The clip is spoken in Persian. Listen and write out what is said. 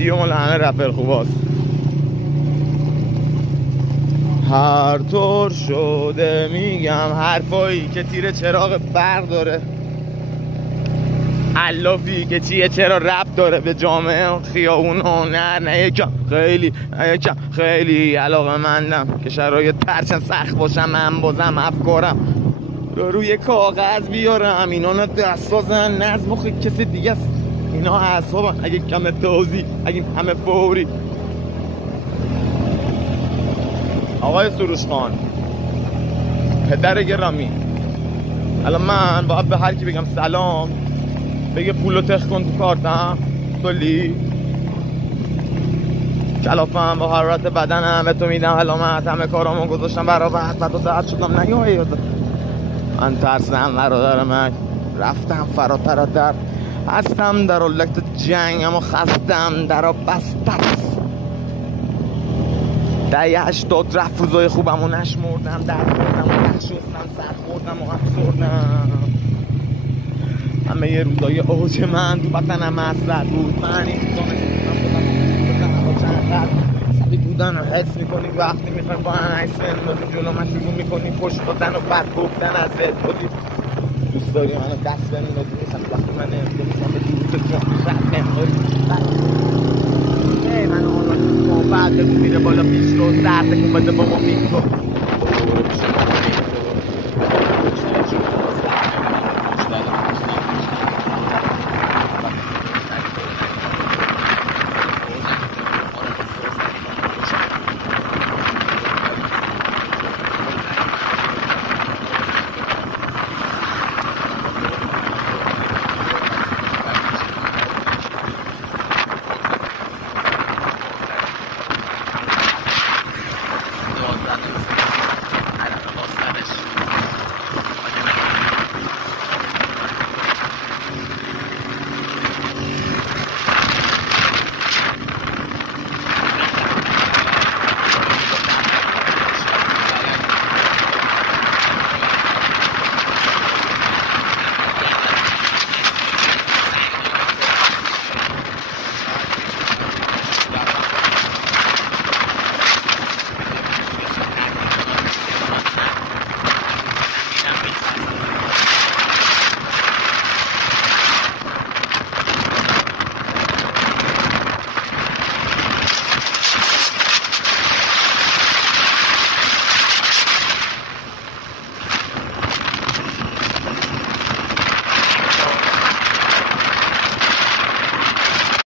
ویدیو مال همه رپر خوباست. هر طور شده میگم حرفایی که تیر چراغ برق داره، علافی که چیه چرا رب داره به جامعه خیابون و نه یکم خیلی علاقه مندم که شرایط پرچن سخت باشم، من بازم افکارم روی کاغذ بیارم، اینا نه دست بازن نه از مخ کسی دیگه است، اینا اعصابن اگه کم توضیح اگه همه فوری. آقای سروش خان پدر گرامی، الان من باید به هر کی بگم سلام بگه پولو تخ کن تو کارتم سلی کلافم با حرارت بدنم به تو میدم علامت، همه کارامو گذاشتم برابر بعد و درد شدم نگاه من ترسم برادر من، رفتم فراتر در هستم در لکت جنگم و خستم در بس دهه 80 رفت روزای خوبم و نشمردم، در خوردم و نشستم سر خوردم و افسردم، همه یه روزای اوج من تو بطنم مسلط بود، من این روزانه بودم با چند قد عصبی بودن رو حس میکنی وقتی میخوایم با هم عکس بندازی جلو من شروع میکنی پشت دادن و بد گفتن از بودی دوست داری منو دست بندازی میشم وقتی من نمیده میشم به دوست جان شد نمیداری من آنها بعد بگو میره بالا پیش رو سر بکن بده با ما میکن